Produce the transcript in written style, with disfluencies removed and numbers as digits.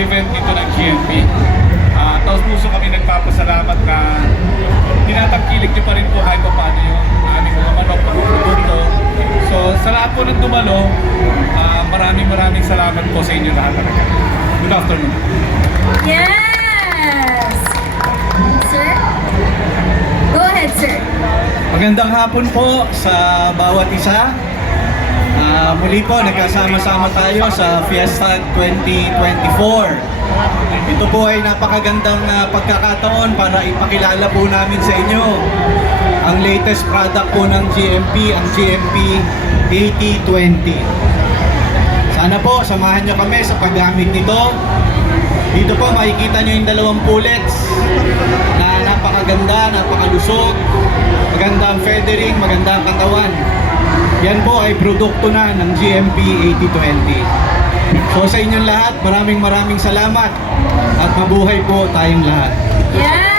event dito ng GMP. Taos puso kami nagpapasalamat na tinatangkilik niyo pa rin po kahit pa paano yung aming mga manok, mga produkto. So sa lahat po ng dumalo, maraming salamat po sa inyo lahat talaga. Good afternoon. Yes! Sir? Go ahead, sir. Magandang hapon po sa bawat isa. Muli po, nagkasama-sama tayo sa Fiesta 2024. Ito po ay napakagandang pagkakataon para ipakilala po namin sa inyo ang latest product po ng GMP, ang GMP 8020. Sana po, samahan nyo kami sa paggamit nito. Dito po makikita nyo yung dalawang pullets na napakaganda, napakalusog, maganda ang feathering, maganda ang katawan. Yan po ay produkto na ng GMP 8020. So sa inyong lahat, maraming salamat at mabuhay po tayong lahat. Yes!